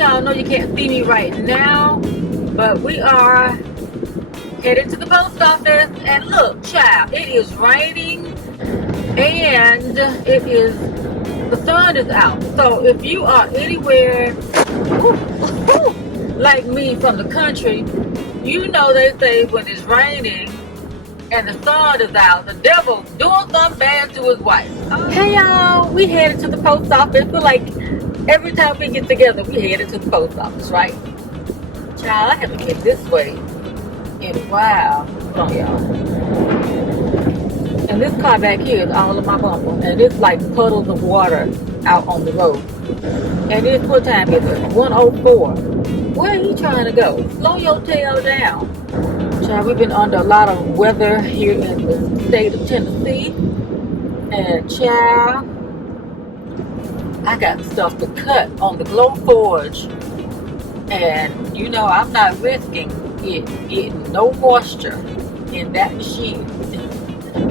y'all know you can't see me right now, but we are headed to the post office. And look, child, it is raining and the sun is out. So if you are anywhere like me from the country, you know they say when it's raining and the sun is out, the devil's doing something bad to his wife. Hey y'all, we headed to the post office. Feel like every time we get together, we headed to the post office, right? Child, I haven't been this way in a while. Come on, y'all. And this car back here is all of my bumper, and it's like puddles of water out on the road. And it's, what time is it? 1:04. Where are you trying to go? Slow your tail down. Child, we've been under a lot of weather here in the state of Tennessee. And child, I got stuff to cut on the glow forge. And you know, I'm not risking it getting no moisture in that machine.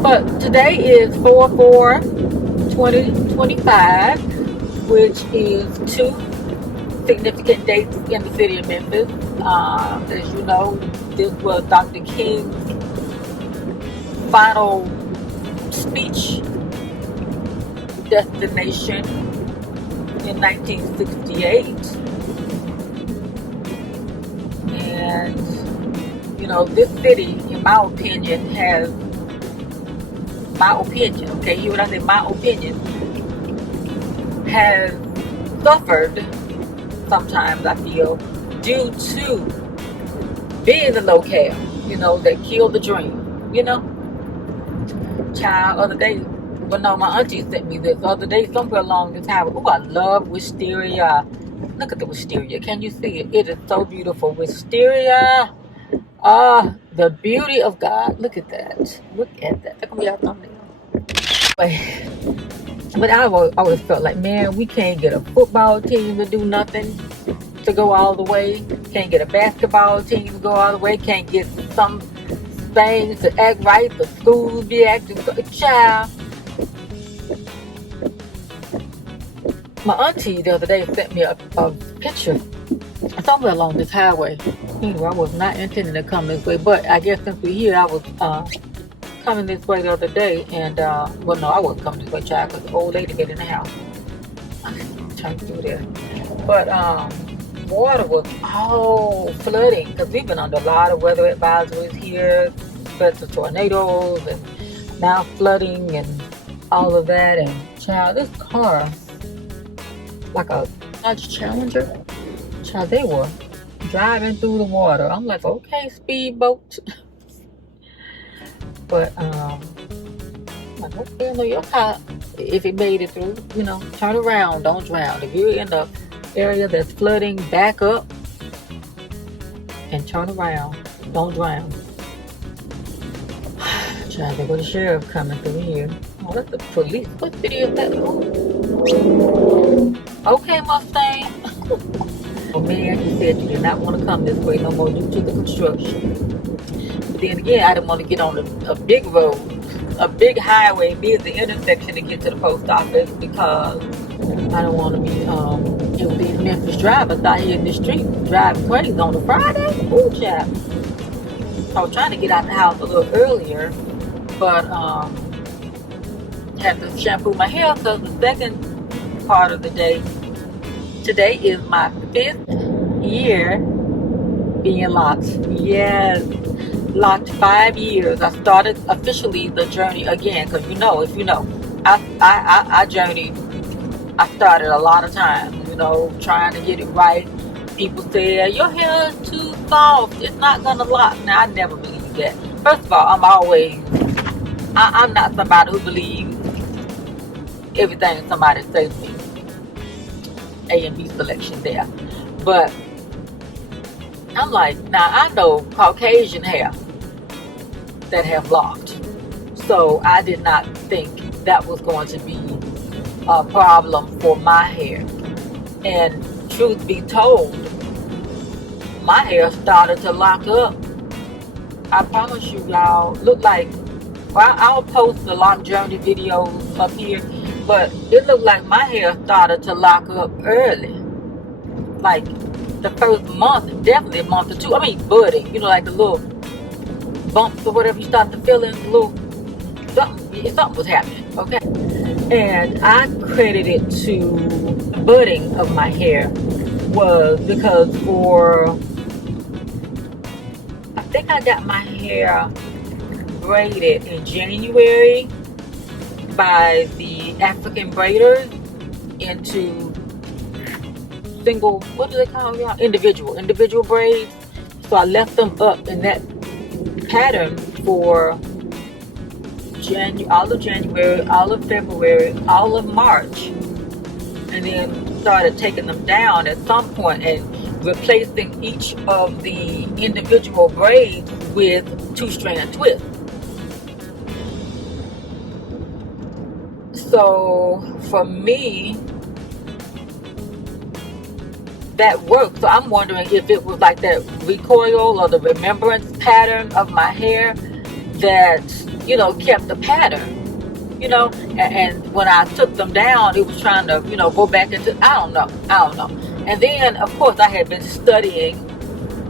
But today is 4/4/2025, which is 2 significant dates in the city of Memphis. As you know, this was Dr. King's final speech destination in 1968. And, you know, this city, in my opinion, has, okay, hear what I say, my opinion, has suffered sometimes, I feel, due to being the locale, you know, that killed the dream, you know. Child, other day, well, no, my auntie sent me this the other day somewhere along this highway. Oh, I love wisteria. Look at the wisteria. Can you see it? It is so beautiful. Wisteria. The beauty of God. Look at that. Look at that. Look at me out thumbnail. But I always felt like, man, we can't get a football team to do nothing, to go all the way. Can't get a basketball team to go all the way. Can't get some things to act right. The schools be acting. Child. My auntie the other day sent me a picture somewhere along this highway. Anyway, I was not intending to come this way, but I guess since we're here, I was coming this way the other day, and well, no, I wasn't coming this way, child, because the old lady been in the house. I'm trying to do that, but water was all flooding because we've been under a lot of weather advisories here, especially tornadoes and now flooding and all of that. And child, this car, like a Dodge Challenger, child, they were driving through the water. I'm like, okay, speedboat. But like, okay, no, your car, if it made it through, you know, turn around, don't drown. If you're in the area that's flooding, back up and turn around, don't drown. Child, there was a sheriff coming through here. Oh, that's the police. What video is that? Ooh. Okay, Mustang. Oh man, you said you did not want to come this way no more due to the construction. But then again, I didn't want to get on a big road, a big highway, busy intersection to get to the post office, because I don't want to be, it would be the Memphis Drivers out here in the street driving crazy on a Friday. Ooh, child. I was trying to get out the house a little earlier, but had to shampoo my hair because the second part of the day, today is my 5th year being locked. Yes, locked 5 years. I started officially the journey again, because you know, if you know, I journeyed. I started a lot of times, you know, trying to get it right. People say your hair is too soft, it's not gonna lock. Now I never believe that. First of all, I'm not somebody who believes everything somebody says to me. A and B selection there. But I'm like, now I know Caucasian hair that have locked. So I did not think that was going to be a problem for my hair. And truth be told, my hair started to lock up. I promise you, y'all, look like, well, I'll post the Loc Journey videos up here, but it looked like my hair started to lock up early. like the first month, definitely a month or two. I mean, budding, you know, like the little bumps or whatever you start to feel in, the little something was happening, okay? And I credit it to budding of my hair was because I think I got my hair braided in January by the African braiders into single, what do they call y'all? Individual braids. So I left them up in that pattern for all of January, all of February, all of March, and then started taking them down at some point and replacing each of the individual braids with 2-strand twists. So for me, that worked. So I'm wondering if it was like that recoil or the remembrance pattern of my hair that, you know, kept the pattern, you know, and when I took them down, it was trying to, you know, go back into, I don't know. And then, of course, I had been studying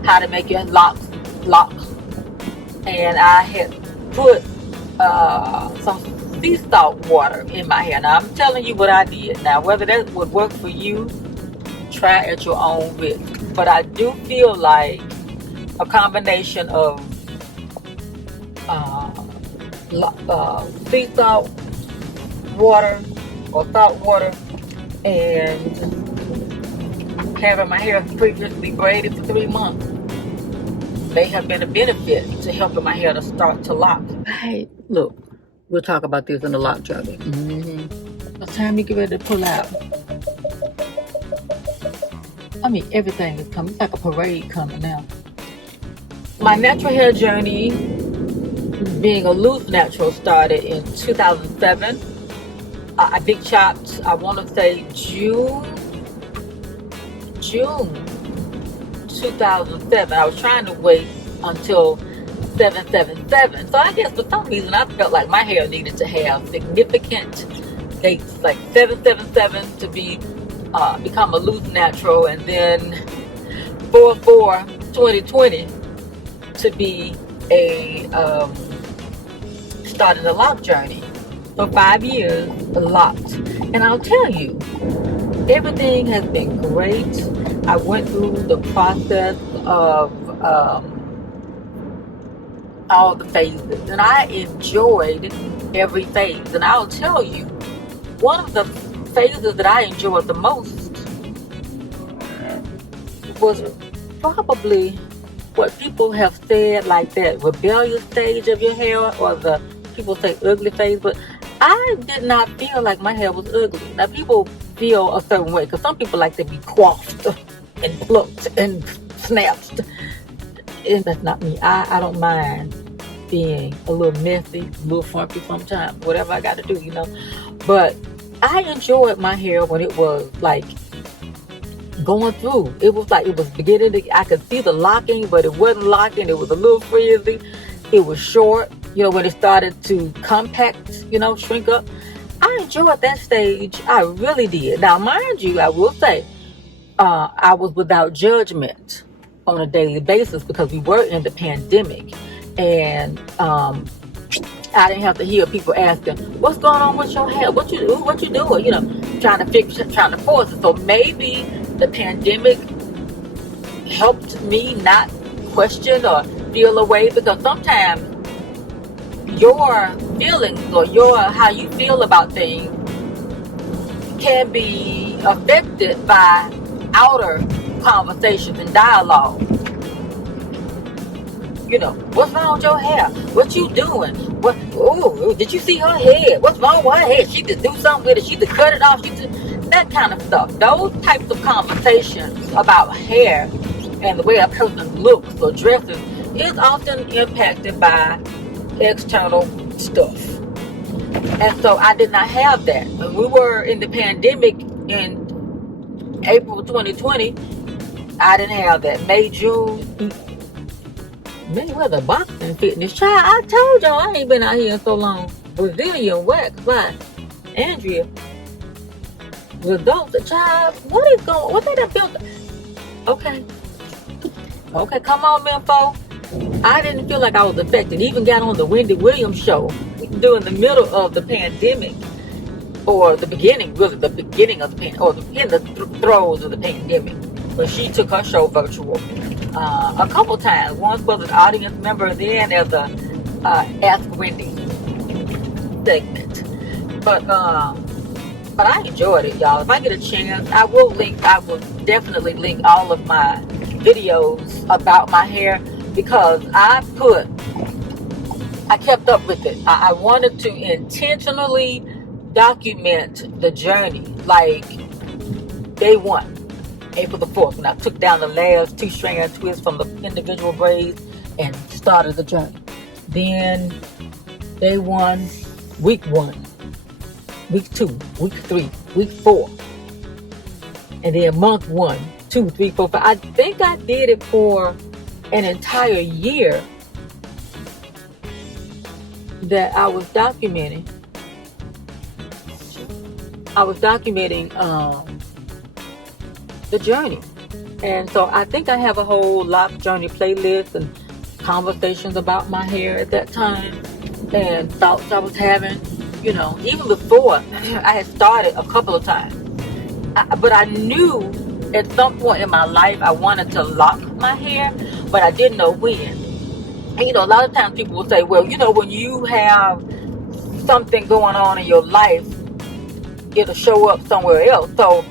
how to make your locks, and I had put some sea salt water in my hair. Now, I'm telling you what I did. Now, whether that would work for you, try at your own risk. But I do feel like a combination of sea salt water or salt water and having my hair previously braided for 3 months may have been a benefit to helping my hair to start to lock. Hey, look, we'll talk about this in the lock journey. It's time you get ready to pull out. I mean, everything is coming. It's like a parade coming now. My natural hair journey, being a loose natural, started in 2007. I big chopped, I want to say June 2007. I was trying to wait until 777. So I guess for some reason I felt like my hair needed to have significant dates, like 777 to become a loose natural, and then 4/4/2020 to be a starting the lock journey. For 5 years, locked. And I'll tell you, everything has been great. I went through the process of all the phases, and I enjoyed every phase. And I'll tell you, one of the phases that I enjoyed the most was probably what people have said, like that rebellious stage of your hair, or the people say ugly phase, but I did not feel like my hair was ugly. Now, people feel a certain way because some people like to be coiffed and plucked and snapped, and that's not me. I don't mind being a little messy, a little funky sometimes, whatever I got to do, you know. But I enjoyed my hair when it was like going through. It was like it was beginning to, I could see the locking, but it wasn't locking. It was a little frizzy. It was short, you know, when it started to compact, you know, shrink up. I enjoyed that stage. I really did. Now, mind you, I will say, I was without judgment on a daily basis because we were in the pandemic, and I didn't have to hear people asking, "What's going on with your hair? What you doing?" You know, trying to force it. So maybe the pandemic helped me not question or feel away, because sometimes your feelings or how you feel about things can be affected by outer conversations and dialogue. You know, what's wrong with your hair? What you doing? What? Oh, did you see her head? What's wrong with her head? She could do something with it. She could cut it off. That kind of stuff. Those types of conversations about hair and the way a person looks or dresses is often impacted by external stuff. And so I did not have that. When we were in the pandemic in April 2020, I didn't have that. May, June, Mayweather boxing fitness. Child, I told y'all I ain't been out here in so long. Brazilian wax by Andrea. Results, child, what they done built? Okay. Okay, come on, Memphis. I didn't feel like I was affected. Even got on the Wendy Williams show during the middle of the pandemic, or the beginning, really, the beginning of the in the throes of the pandemic. But she took her show virtual a couple times. Once was an audience member, then as a Ask Wendy segment. But I enjoyed it, y'all. If I get a chance, I will definitely link all of my videos about my hair, because I kept up with it. I wanted to intentionally document the journey, like day one, April the 4th, when I took down the last 2-strand twist from the individual braids and started the journey. Then day 1, week 1, week 2, week 3, week 4, and then month 1, 2, 3, 4, 5. I think I did it for an entire year that I was documenting. The journey. And so I think I have a whole Loc Journey playlist and conversations about my hair at that time, and thoughts I was having, even before I had started a couple of times. But I knew at some point in my life I wanted to lock my hair, but I didn't know when. And a lot of times people will say, well, when you have something going on in your life, it'll show up somewhere else. So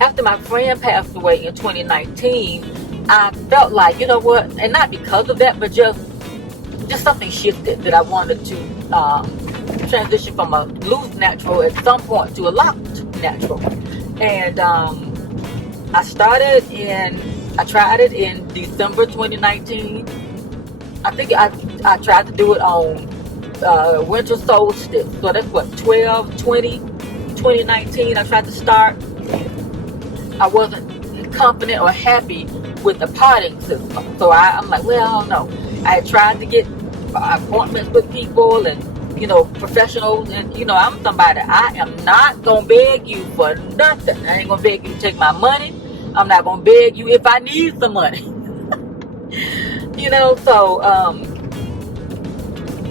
after my friend passed away in 2019, I felt like, what, and not because of that, but just something shifted, that I wanted to transition from a loose natural at some point to a locked natural. And I tried it in December 2019. I think I tried to do it on winter solstice. So that's what, 2019 I tried to start. I wasn't confident or happy with the parting system. So I'm like, well, I don't know. I had tried to get appointments with people and, professionals. And, I'm somebody, I am not going to beg you for nothing. I ain't going to beg you to take my money. I'm not going to beg you if I need some money. So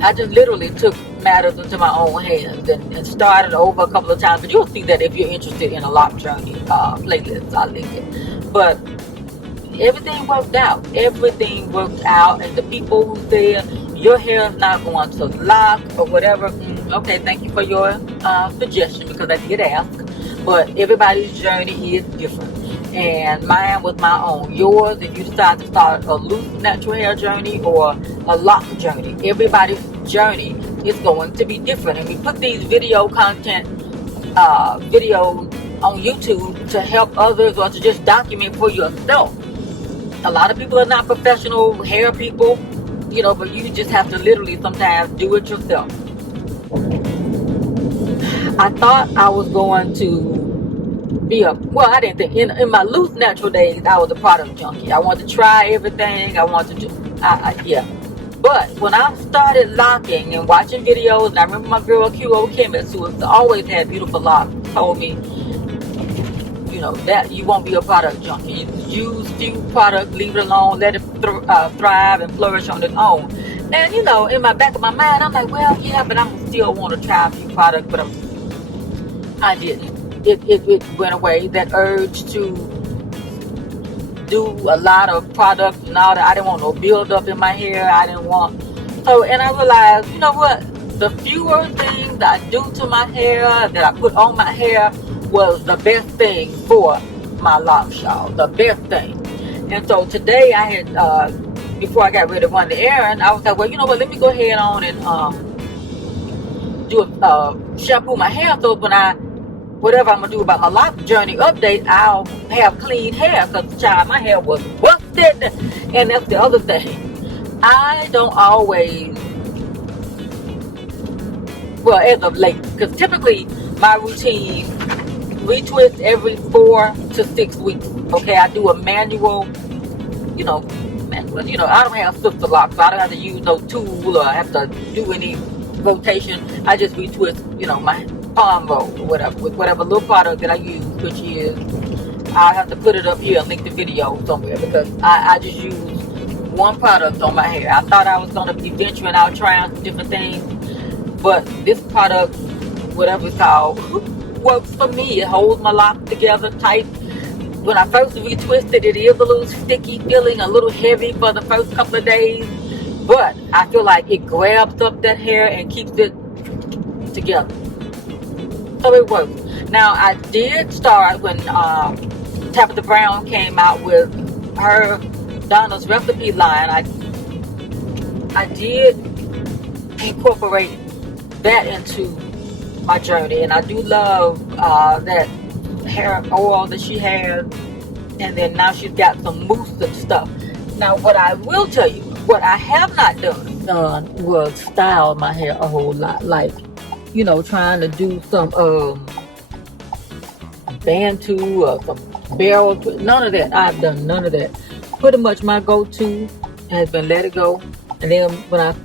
I just literally took matters into my own hands and started over a couple of times. But you'll see that if you're interested in a Loc Journey playlist, I'll link it. But everything worked out. Everything worked out. And the people who said your hair is not going to lock or whatever, okay, thank you for your suggestion, because I did ask. But everybody's journey is different. And mine was my own. Yours, if you decide to start a loose natural hair journey or a lock journey, everybody's journey is going to be different. And we put these video content, videos on YouTube to help others or to just document for yourself. A lot of people are not professional hair people, but you just have to literally sometimes do it yourself. I thought I was going to I didn't think, in my loose natural days, I was a product junkie. I wanted to try everything. I wanted to do, But when I started locking and watching videos, and I remember my girl QO Chemist, who has always had beautiful locks, told me, that you won't be a product junkie. Use few products, leave it alone, let it thrive and flourish on its own. And, in my back of my mind, I'm like, well, yeah, but I still want to try a few products, but I didn't. It went away, that urge to do a lot of products and all that. I didn't want no build up in my hair. And I realized, what? The fewer things I do to my hair, that I put on my hair, was the best thing for my lock shawl. The best thing. And so today I had, before I got ready to run the errand, I was like, well, let me go ahead on and shampoo my hair, so when whatever I'm going to do about my Loc Journey update, I'll have clean hair, because, my hair was busted. And that's the other thing. I don't always, as of late, because typically my routine, retwist every 4 to 6 weeks. Okay, I do a manual, I don't have sister locks, so I don't have to use no tool or I have to do any rotation. I just retwist, my palm roll or whatever, with whatever little product that I use, which is I have to put it up here and link the video somewhere, because I just use one product on my hair. I thought I was going to be venturing out trying some different things, but this product, whatever it's called, works for me. It holds my locks together tight. When I first retwist it, it is a little sticky feeling, a little heavy for the first couple of days, but I feel like it grabs up that hair and keeps it together. So it works. Now, I did start when Tabitha Brown came out with her Donna's recipe line. I did incorporate that into my journey, and I do love that hair oil that she has, and then now she's got some mousse and stuff. Now, what I will tell you, what I have not done was style my hair a whole lot, like, you know, trying to do some bantu or some barrel. None of that. I've done none of that. Pretty much my go-to has been let it go. And then when I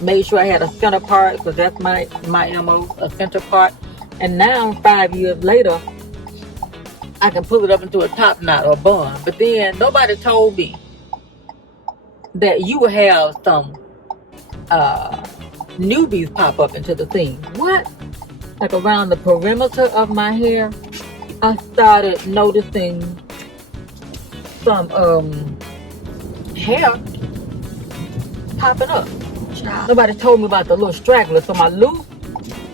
made sure I had a center part, because that's my MO, a center part. And now 5 years later, I can pull it up into a top knot or bun. But then nobody told me that you will have some newbies pop up into the scene. What? Like around the perimeter of my hair, I started noticing some hair popping up. Nobody told me about the little stragglers. So my loose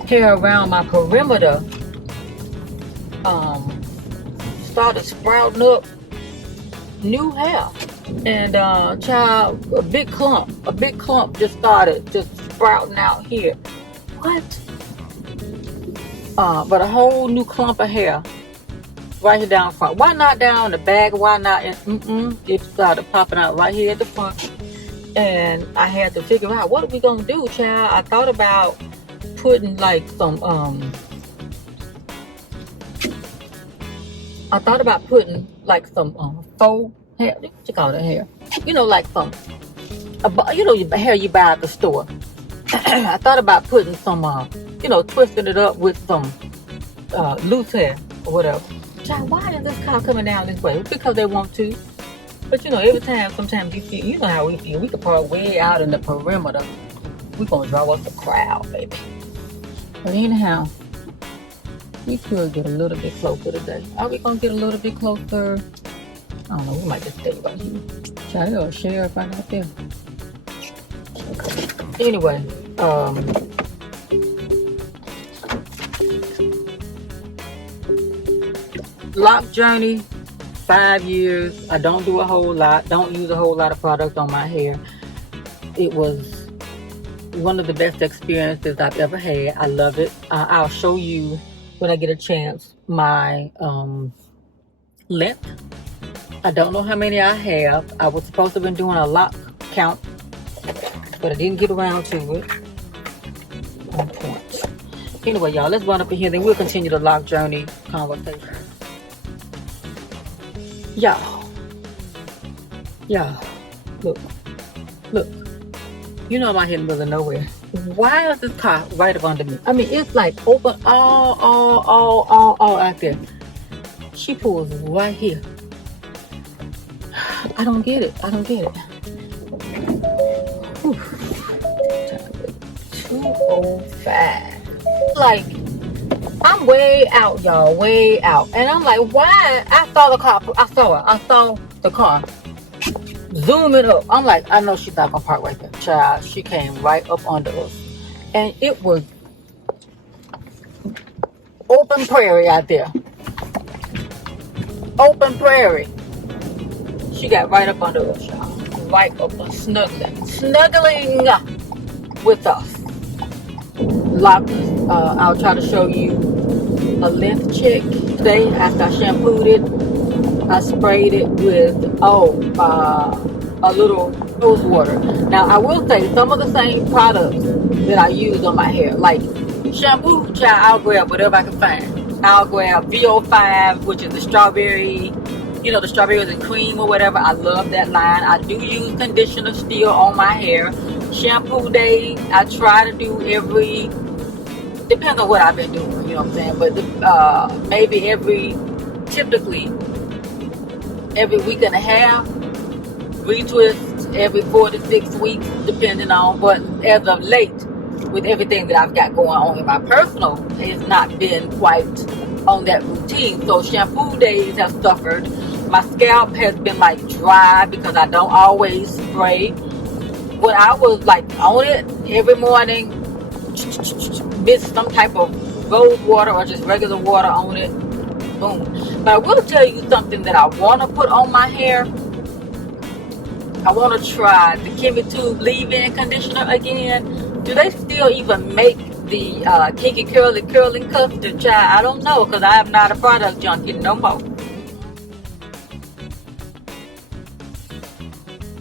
hair around my perimeter started sprouting up new hair. And child, a big clump just started just sprouting out here. What? But a whole new clump of hair right here down front. Why not down the back? Why not? It started popping out right here at the front. And I had to figure out, what are we gonna do, child? I thought about putting like some faux hair. What you call that hair? You know, like some, you know, your hair you buy at the store. I thought about putting some, you know, twisting it up with some loose hair or whatever. Child, why is this car coming down this way? It's because they want to. But you know, every time, sometimes you feel, you know how we feel. We could park way out in the perimeter. We're gonna draw us a crowd, baby. But anyhow, we could get a little bit closer today. Are we gonna get a little bit closer? I don't know. We might just stay right here. Child, there's a sheriff right out there. Anyway, Loc Journey, 5 years. I don't do a whole lot. Don't use a whole lot of product on my hair. It was one of the best experiences I've ever had. I love it. I'll show you when I get a chance my length. I don't know how many I have. I was supposed to have been doing a lock count, but I didn't get around to it. On point. Anyway, y'all, let's run up in here, then we'll continue the Loc Journey conversation. Y'all, look. You know I'm out here in the middle of nowhere. Why is this car right up under me? I mean, it's like open all out there. She pulls right here. I don't get it. Whew. 205. Like, I'm way out, y'all, way out. And I'm like, why? I saw the car zooming up. I'm like, I know she's not gonna park right there. Child, she came right up under us. And it was open prairie out there. Open prairie. She got right up under us, y'all. Right up there, snuggling with us. Loc, I'll try to show you a length check. Today, after I shampooed it, I sprayed it with a little rose water. Now, I will say some of the same products that I use on my hair, like shampoo, child, I'll grab whatever I can find. I'll grab VO5, which is the strawberry, you know, the strawberries and cream or whatever. I love that line. I do use conditioner still on my hair. Shampoo day, I try to do depends on what I've been doing, you know what I'm saying? But maybe typically every week and a half, retwist every 4 to 6 weeks, depending on. But as of late, with everything that I've got going on in my personal, it's not been quite on that routine. So shampoo days have suffered. My scalp has been like dry because I don't always spray. When I was like on it every morning, mix some type of rose water or just regular water on it, boom. But I will tell you something that I want to put on my hair. I want to try the Kimmy Tube leave-in conditioner again. Do they still even make the Kinky Curling Custard, child? I don't know, because I am not a product junkie no more.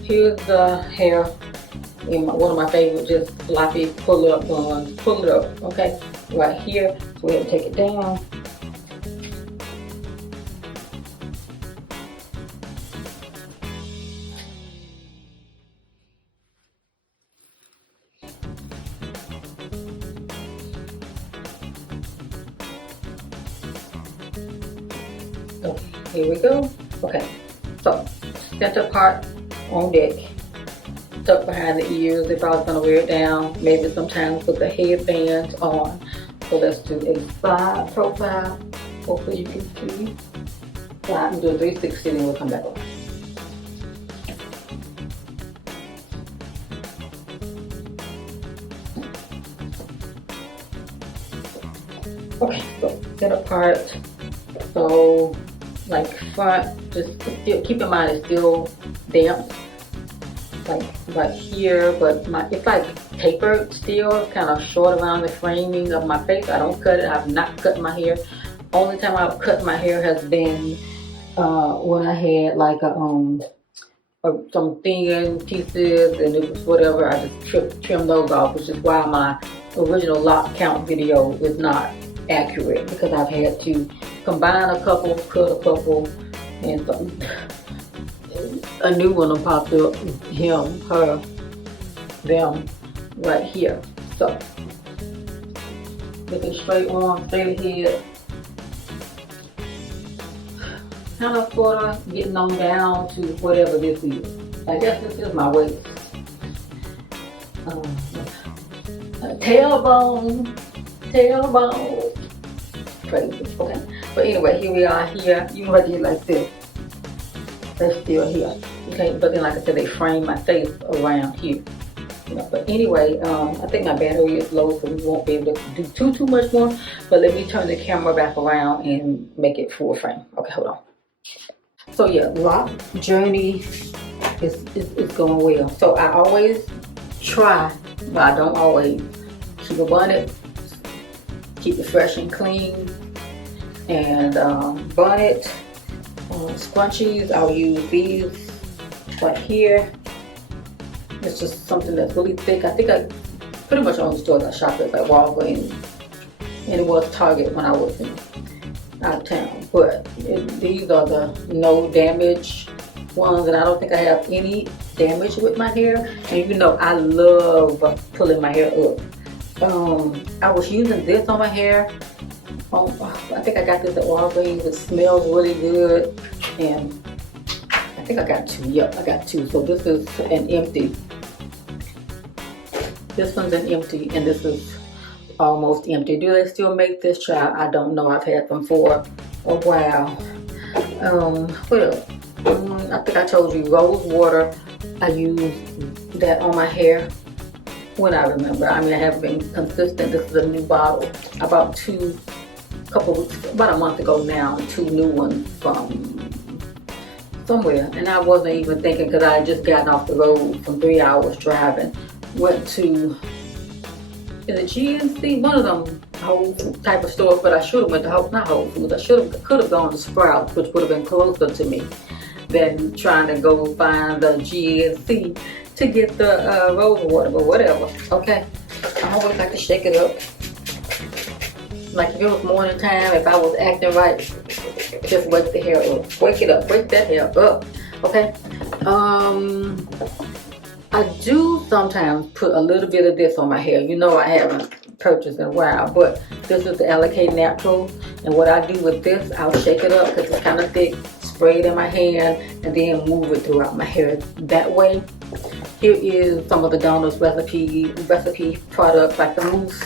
Here's the hair in one of my favorite, just floppy pull-up buns. Pull it up, okay? Right here. So we have to take it down. Okay, here we go. Okay, so center part on deck, tuck behind the ears if I was gonna wear it down. Maybe sometimes put the headband on. So let's do a side profile. Hopefully you can see. So I can do a 360 and we'll come back over. Okay, so center part. So like front, just still keep in mind it's still damp, like right here, but it's like tapered still, kind of short around the framing of my face. I don't cut it. I've not cut my hair. Only time I've cut my hair has been when I had like some thin pieces and it was whatever. I just trim those off, which is why my original lock count video is not accurate, because I've had to combine a couple, cut a couple, and a new one popped up. Him, her, them, right here. So looking straight on, straight ahead. Kind of sort of getting on down to whatever this is. I guess this is my waist. Tailbone. Crazy. Okay. But anyway, here we are here. You know I did like this. They're still here. Okay, but then like I said, they frame my face around here. You know, but anyway, I think my battery is low, so we won't be able to do too much more. But let me turn the camera back around and make it full frame. Okay, hold on. So yeah, Loc Journey is going well. So I always try, but I don't always, keep a bonnet, keep it fresh and clean, and bonnet, scrunchies, I'll use these right here. It's just something that's really thick. I think I pretty much only stores I shop at like Walgreens, and it was Target when I was out of town. But these are the no damage ones, and I don't think I have any damage with my hair. And you know I love pulling my hair up. I was using this on my hair. I think I got this at Walgreens. It smells really good, and I think I got two. Yep, I got two. So this is an empty. This one's an empty, and this is almost empty. Do they still make this, child? I don't know. I've had them for a while. What else? I think I told you rose water. I use that on my hair when I remember. I mean, I haven't been consistent. This is a new bottle. I bought about a month ago now, two new ones from somewhere, and I wasn't even thinking, because I had just gotten off the road from 3 hours driving. Went to, is it GNC? One of them Whole type of stores, but I should have went to not Whole Foods. I could have gone to Sprouts, which would have been closer to me than trying to go find the GNC to get the rose water, but whatever. Okay, I always like to shake it up. Like if it was morning time, if I was acting right, just wake the hair up. Wake it up. Wake that hair up. Okay. I do sometimes put a little bit of this on my hair. You know I haven't purchased in a while, but this is the LK Natural. And what I do with this, I'll shake it up because it's kind of thick. spray it in my hand and then move it throughout my hair that way. Here is some of the Donald's recipe products, like the mousse.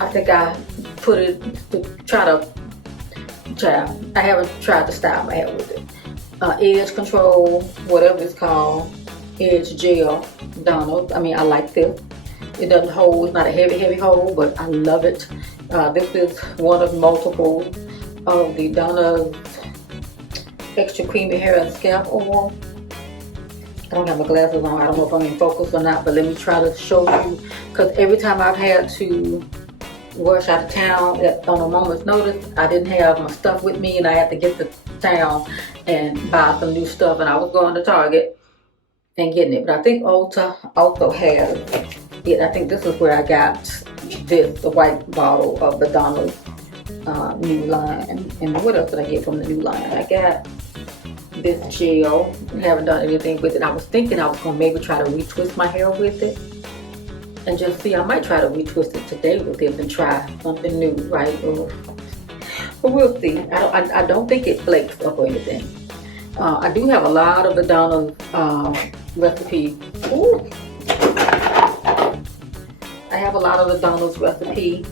I think I put it to try. I haven't tried to style my hair with it. Edge control, whatever it's called, edge gel, Donald. I mean, I like this. It doesn't hold, it's not a heavy hold, but I love it. This is one of multiple of the Donald's extra creamy hair and scalp oil. I don't have my glasses on. I don't know if I'm in focus or not, but let me try to show you, because every time I've had to rush out of town on a moment's notice, I didn't have my stuff with me and I had to get to town and buy some new stuff, and I was going to Target and getting it. But I think Ulta also has it. I think this is where I got this, the white bottle of the Donald's new line. And what else did I get from the new line? I got this gel. I haven't done anything with it. I was thinking I was going to maybe try to retwist my hair with it and just see. I might try to retwist it today with this and try something new, right? But we'll see. I don't think it flakes up or anything. I do have a lot of the Donald's recipe. Ooh. I have a lot of the Donald's recipe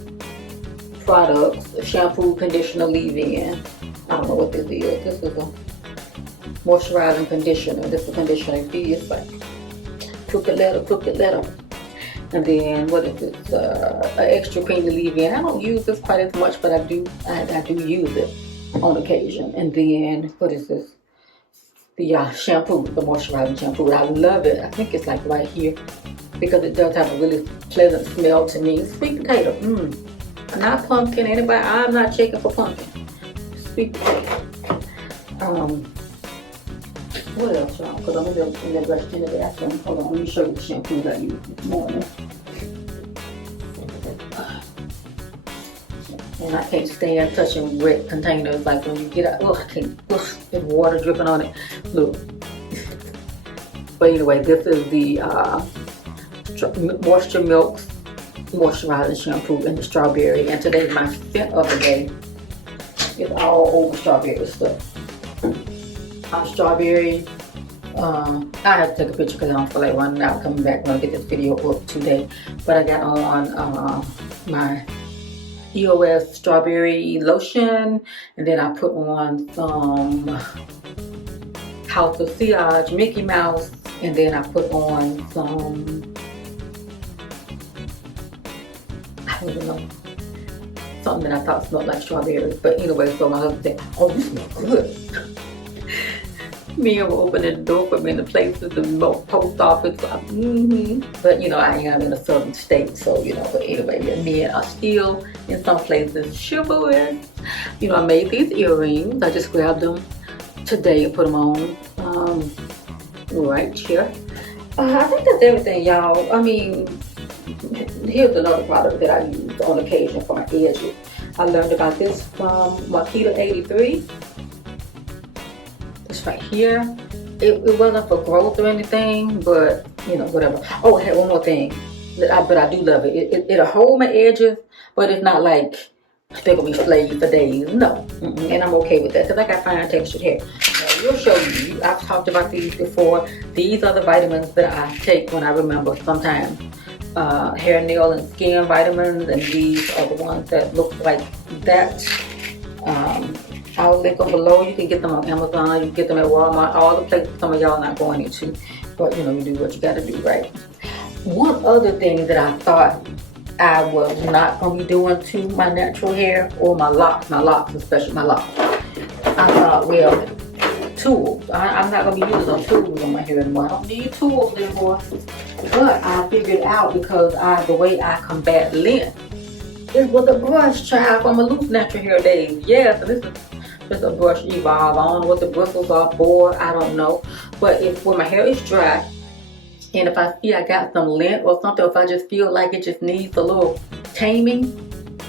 products. Shampoo, conditioner, leave-in. I don't know what this is. This is a moisturizing conditioner. This is a conditioning fee. It's like crooked letter. And then what is this? An extra cream to leave-in. I don't use this quite as much, but I do use it on occasion. And then what is this? The shampoo, the moisturizing shampoo. I love it. I think it's like right here, because it does have a really pleasant smell to me. Sweet potato. Not pumpkin. Anybody? I'm not checking for pumpkin. Sweet potato. What else, y'all? Because I'm in the brush in the bathroom. Hold on, let me show you the shampoos I used this morning. And I can't stand touching wet containers. Like when you get out, I can't. There's water dripping on it. Look. But anyway, this is the Moisture Milk's moisturizing shampoo in the strawberry. And today's my scent of the day. It's all over strawberry stuff. Strawberry. I have to take a picture because I don't feel like running out coming back when I get this video up today. But I got on my EOS strawberry lotion, and then I put on some House of Sillage Mickey Mouse, and then I put on some, I don't even know, something that I thought smelled like strawberries. But anyway, so my husband said, "Oh, you smell good." Me and we're opening the door for me in the places, the post office. But you know, I am in a southern state, so you know. But anyway, men are still in some places chivalrous. You know, I made these earrings. I just grabbed them today and put them on right here. I think that's everything, y'all. I mean, here's another product that I use on occasion for my edges. I learned about this from Makita 83. Right here. It wasn't for growth or anything, but you know, whatever. Oh, I had one more thing, but I do love it. It'll hold my edges, but it's not like they're gonna be flayed for days. No, and I'm okay with that because I got fine textured hair. We'll show you. I've talked about these before. These are the vitamins that I take when I remember sometimes. Hair, nail, and skin vitamins, and these are the ones that look like that. I'll link them below. You can get them on Amazon. You can get them at Walmart. All the places some of y'all not going into. But you know, you do what you gotta do, right? One other thing that I thought I was not gonna be doing to my natural hair or my locks, especially my locks. I thought, well, tools. I'm not gonna be using those tools on my hair anymore. I don't need tools anymore. But I figured out, because the way I combat lint is with a brush, child, from a loose natural hair days. Yes, and this is just a brush Evolve. I don't know what the bristles are for. I don't know. But when my hair is dry, and if I see I got some lint or something, if I just feel like it just needs a little taming,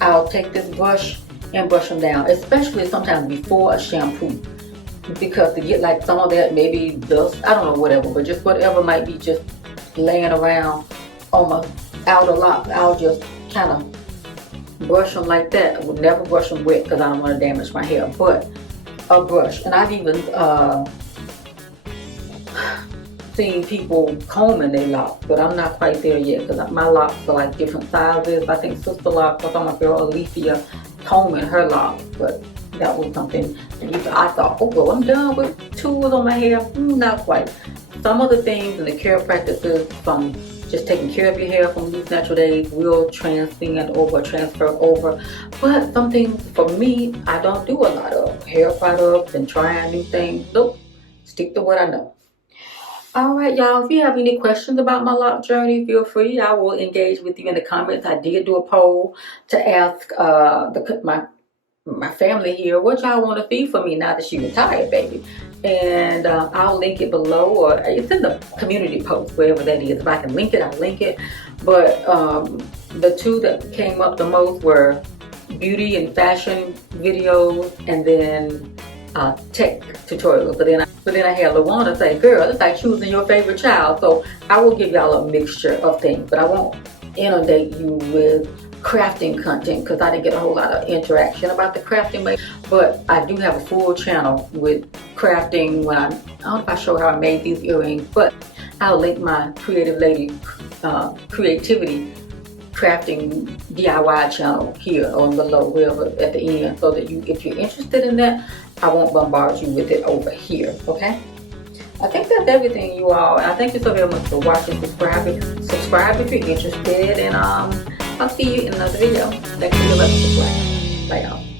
I'll take this brush and brush them down, especially sometimes before a shampoo, because to get like some of that maybe dust, I don't know, whatever, but just whatever might be just laying around on my outer locks, I'll just kind of brush them like that. I would never brush them wet because I don't want to damage my hair. But a brush. And I've even seen people combing their locks, but I'm not quite there yet because my locks are like different sizes. I think Sister Loc, I saw my girl Alicia combing her locks, but that was something I thought, oh well, I'm done with tools on my hair. Not quite. Some of the things and the care practices from just taking care of your hair from these natural days will transfer over. But something for me, I don't do a lot of hair products and trying new things. Nope, stick to what I know. All right, y'all, if you have any questions about my loc journey, feel free. I will engage with you in the comments. I did do a poll to ask my family here what y'all want to see for me now that she retired, baby. And I'll link it below, or it's in the community post, wherever that is. If I can link it, I'll link it. But the two that came up the most were beauty and fashion videos, and then tech tutorials. But then I had LaWanda say, girl, it's like choosing your favorite child. So I will give y'all a mixture of things, but I won't inundate you with crafting content because I didn't get a whole lot of interaction about the crafting. But I do have a full channel with crafting. I don't know if I show how I made these earrings, but I'll link my Creative Lady Creativity Crafting DIY channel here or below, wherever at the end, so that if you're interested in that, I won't bombard you with it over here, okay? I think that's everything, you all. I thank you so very much for watching. Subscribe if you're interested, and I'll see you in another video. Thanks for your love and support. Bye, y'all.